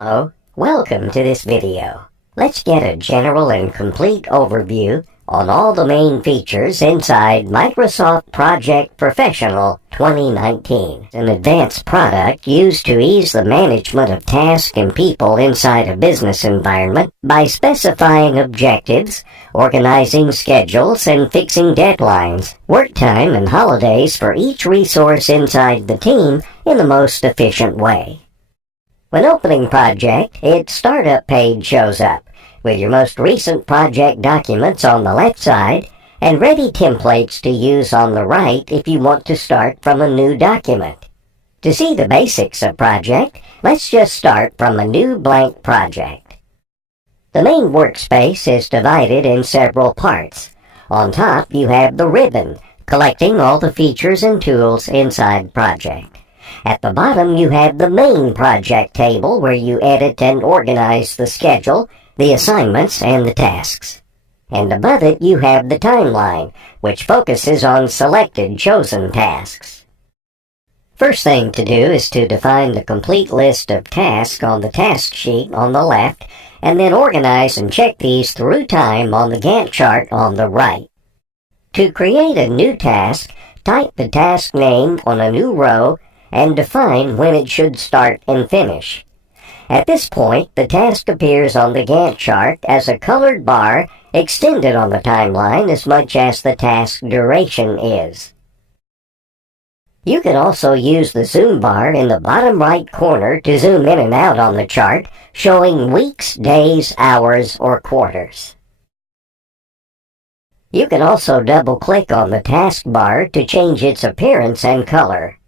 Welcome to this video. Let's get a general and complete overview on all the main features inside Microsoft Project Professional 2019, an advanced product used to ease the management of tasks and people inside a business environment by specifying objectives, organizing schedules, and fixing deadlines, work time, and holidays for each resource inside the team in the most efficient way. When opening Project, its startup page shows up, with your most recent project documents on the left side, and ready templates to use on the right if you want to start from a new document. To see the basics of Project, let's just start from a new blank project. The main workspace is divided in several parts. On top, you have the ribbon, collecting all the features and tools inside Project. At the bottom, you have the main project table where you edit and organize the schedule, the assignments, and the tasks. And above it, you have the timeline, which focuses on selected chosen tasks. First thing to do is to define the complete list of tasks on the task sheet on the left, and then organize and check these through time on the Gantt chart on the right. To create a new task, type the task name on a new row and define when it should start and finish. At this point, the task appears on the Gantt chart as a colored bar extended on the timeline as much as the task duration is. You can also use the zoom bar in the bottom right corner to zoom in and out on the chart, showing weeks, days, hours, or quarters. You can also double-click on the taskbar to change its appearance and color.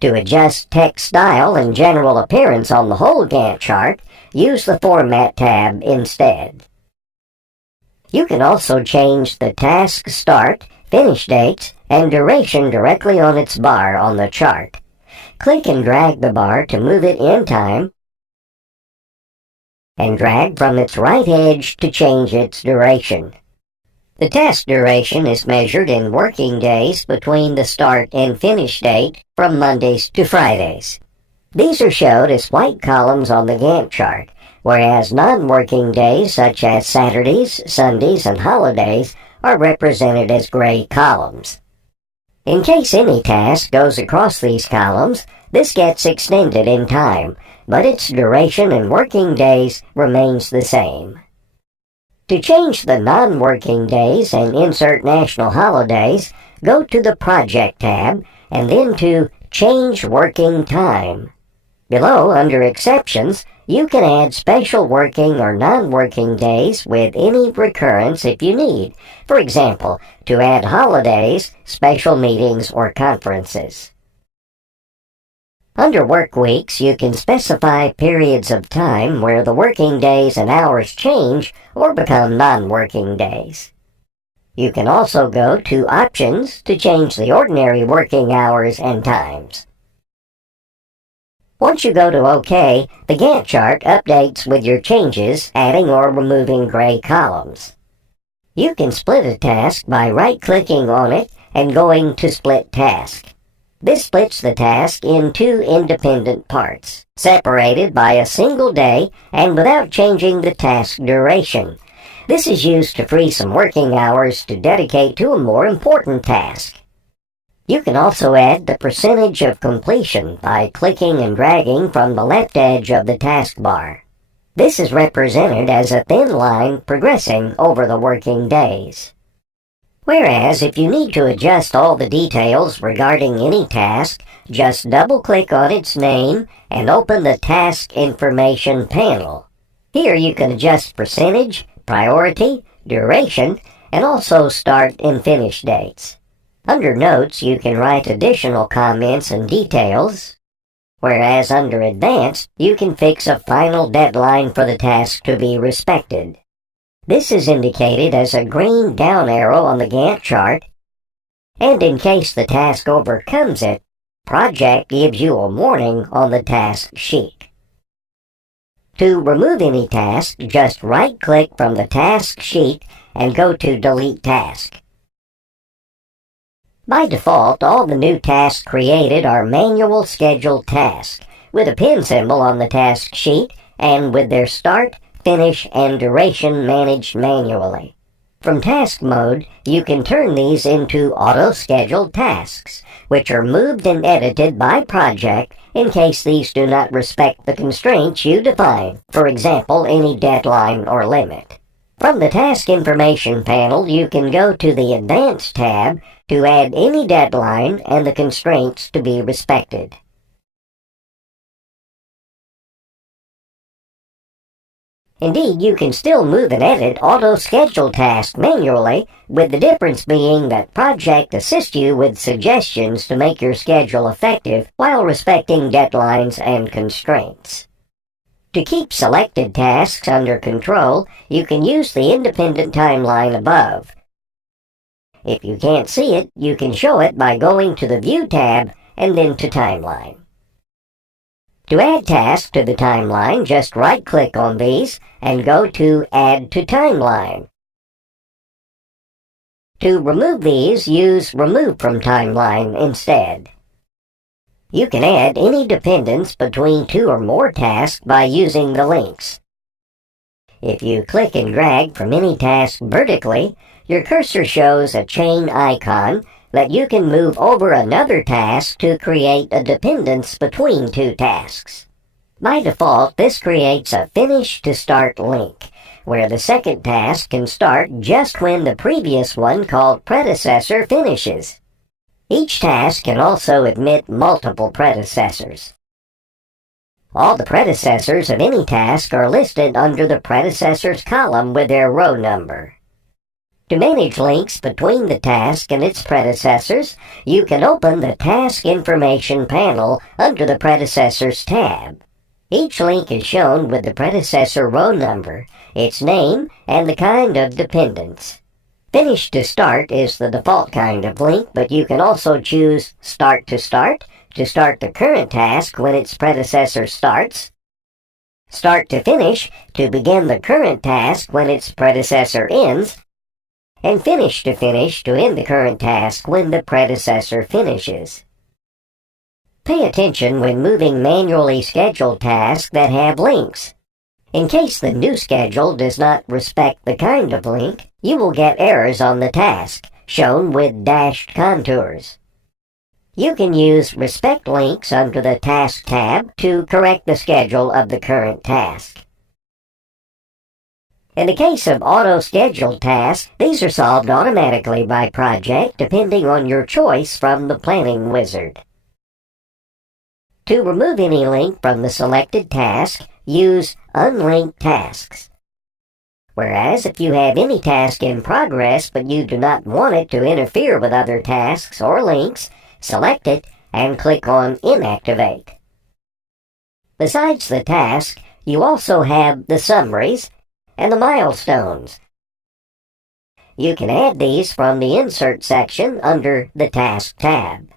To adjust text style and general appearance on the whole Gantt chart, use the Format tab instead. You can also change the task start, finish dates, and duration directly on its bar on the chart. Click and drag the bar to move it in time, and drag from its right edge to change its duration. The task duration is measured in working days between the start and finish date from Mondays to Fridays. These are showed as white columns on the Gantt chart, whereas non-working days such as Saturdays, Sundays, and holidays are represented as gray columns. In case any task goes across these columns, this gets extended in time, but its duration and working days remains the same. To change the non-working days and insert national holidays, go to the Project tab and then to Change Working Time. Below, under Exceptions, you can add special working or non-working days with any recurrence if you need, for example, to add holidays, special meetings, or conferences. Under Work Weeks, you can specify periods of time where the working days and hours change or become non-working days. You can also go to Options to change the ordinary working hours and times. Once you go to OK, the Gantt chart updates with your changes, adding or removing gray columns. You can split a task by right-clicking on it and going to Split Task. This splits the task in two independent parts, separated by a single day and without changing the task duration. This is used to free some working hours to dedicate to a more important task. You can also add the percentage of completion by clicking and dragging from the left edge of the taskbar. This is represented as a thin line progressing over the working days. Whereas, if you need to adjust all the details regarding any task, just double-click on its name and open the Task Information panel. Here you can adjust percentage, priority, duration, and also start and finish dates. Under Notes, you can write additional comments and details, whereas under Advanced, you can fix a final deadline for the task to be respected. This is indicated as a green down arrow on the Gantt chart, and in case the task overcomes it, Project gives you a warning on the task sheet. To remove any task, just right-click from the task sheet and go to Delete Task. By default, all the new tasks created are manual scheduled tasks, with a pin symbol on the task sheet and with their start, finish, and duration managed manually. From task mode, you can turn these into auto-scheduled tasks, which are moved and edited by project in case these do not respect the constraints you define, for example, any deadline or limit. From the Task Information panel, you can go to the Advanced tab to add any deadline and the constraints to be respected. Indeed, you can still move and edit auto-schedule tasks manually, with the difference being that Project assists you with suggestions to make your schedule effective while respecting deadlines and constraints. To keep selected tasks under control, you can use the independent timeline above. If you can't see it, you can show it by going to the View tab and then to Timeline. To add tasks to the timeline, just right-click on these and go to Add to Timeline. To remove these, use Remove from Timeline instead. You can add any dependence between two or more tasks by using the links. If you click and drag from any task vertically, your cursor shows a chain icon that you can move over another task to create a dependence between two tasks. By default, this creates a Finish to Start link, where the second task can start just when the previous one called Predecessor finishes. Each task can also admit multiple predecessors. All the predecessors of any task are listed under the Predecessors column with their row number. To manage links between the task and its predecessors, you can open the Task Information panel under the Predecessors tab. Each link is shown with the predecessor row number, its name, and the kind of dependence. Finish to Start is the default kind of link, but you can also choose Start to start the current task when its predecessor starts, Start to Finish to begin the current task when its predecessor ends, and Finish to end the current task when the predecessor finishes. Pay attention when moving manually scheduled tasks that have links. In case the new schedule does not respect the kind of link, you will get errors on the task, shown with dashed contours. You can use Respect Links under the Task tab to correct the schedule of the current task. In the case of auto-scheduled tasks, these are solved automatically by project depending on your choice from the planning wizard. To remove any link from the selected task, use Unlink Tasks. Whereas if you have any task in progress but you do not want it to interfere with other tasks or links, select it and click on Inactivate. Besides the task, you also have the summaries and the milestones. You can add these from the Insert section under the Task tab.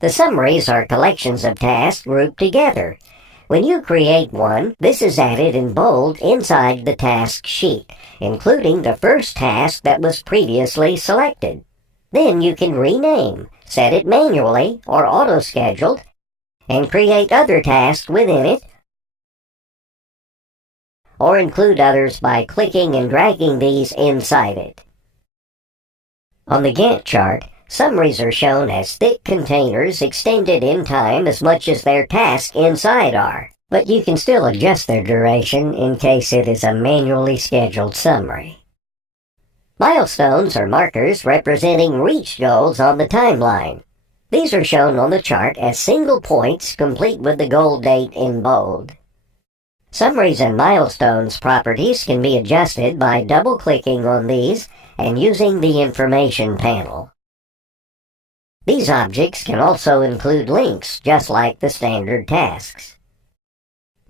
The summaries are collections of tasks grouped together. When you create one, this is added in bold inside the task sheet, including the first task that was previously selected. Then you can rename, set it manually or auto-scheduled, and create other tasks within it, or include others by clicking and dragging these inside it. On the Gantt chart, summaries are shown as thick containers extended in time as much as their tasks inside are, but you can still adjust their duration in case it is a manually scheduled summary. Milestones are markers representing reached goals on the timeline. These are shown on the chart as single points complete with the goal date in bold. Summaries and milestones properties can be adjusted by double-clicking on these and using the Information panel. These objects can also include links, just like the standard tasks.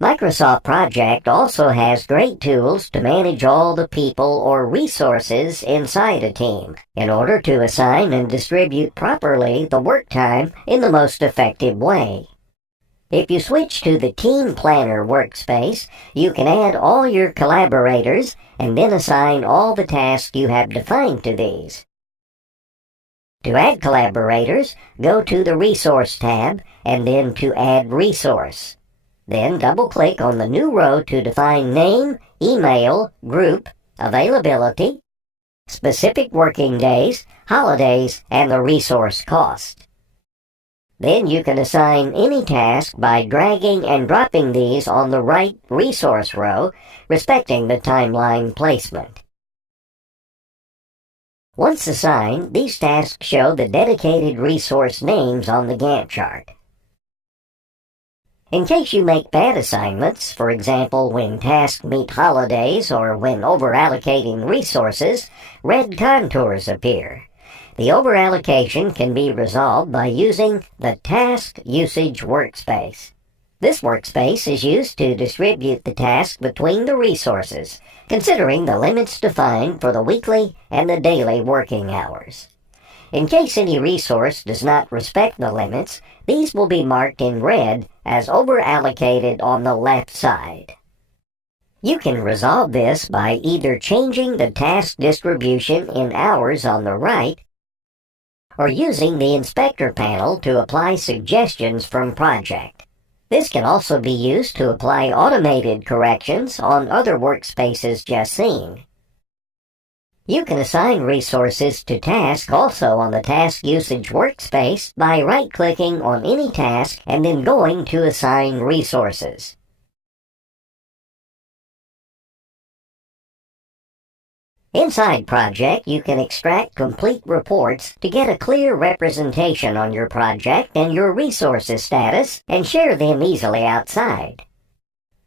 Microsoft Project also has great tools to manage all the people or resources inside a team in order to assign and distribute properly the work time in the most effective way. If you switch to the Team Planner workspace, you can add all your collaborators and then assign all the tasks you have defined to these. To add collaborators, go to the Resource tab and then to Add Resource. Then double-click on the new row to define name, email, group, availability, specific working days, holidays, and the resource cost. Then you can assign any task by dragging and dropping these on the right resource row, respecting the timeline placement. Once assigned, these tasks show the dedicated resource names on the Gantt chart. In case you make bad assignments, for example when tasks meet holidays or when over-allocating resources, red contours appear. The over-allocation can be resolved by using the Task Usage Workspace. This workspace is used to distribute the task between the resources, considering the limits defined for the weekly and the daily working hours. In case any resource does not respect the limits, these will be marked in red as over-allocated on the left side. You can resolve this by either changing the task distribution in hours on the right or using the Inspector panel to apply suggestions from project. This can also be used to apply automated corrections on other workspaces just seen. You can assign resources to tasks also on the Task Usage Workspace by right-clicking on any task and then going to Assign Resources. Inside Project, you can extract complete reports to get a clear representation on your project and your resources status and share them easily outside.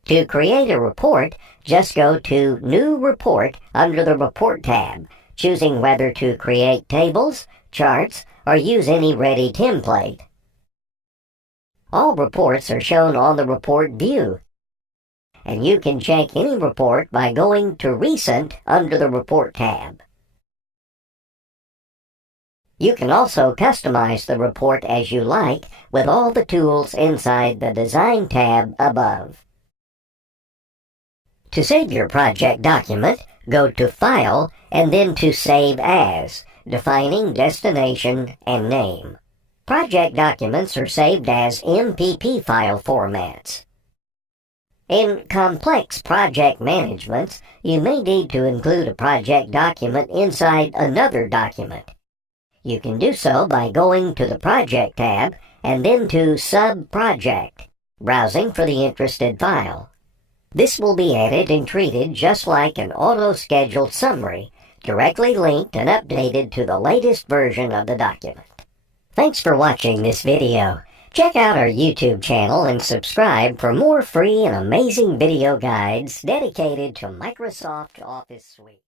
To create a report, just go to New Report under the Report tab, choosing whether to create tables, charts, or use any ready template. All reports are shown on the Report view, and you can check any report by going to Recent under the Report tab. You can also customize the report as you like with all the tools inside the Design tab above. To save your project document, go to File and then to Save As, defining destination and name. Project documents are saved as MPP file formats. In complex project managements, you may need to include a project document inside another document. You can do so by going to the Project tab and then to Sub-Project, browsing for the interested file. This will be added and treated just like an auto-scheduled summary, directly linked and updated to the latest version of the document. Thanks for watching this video. Check out our YouTube channel and subscribe for more free and amazing video guides dedicated to Microsoft Office Suite.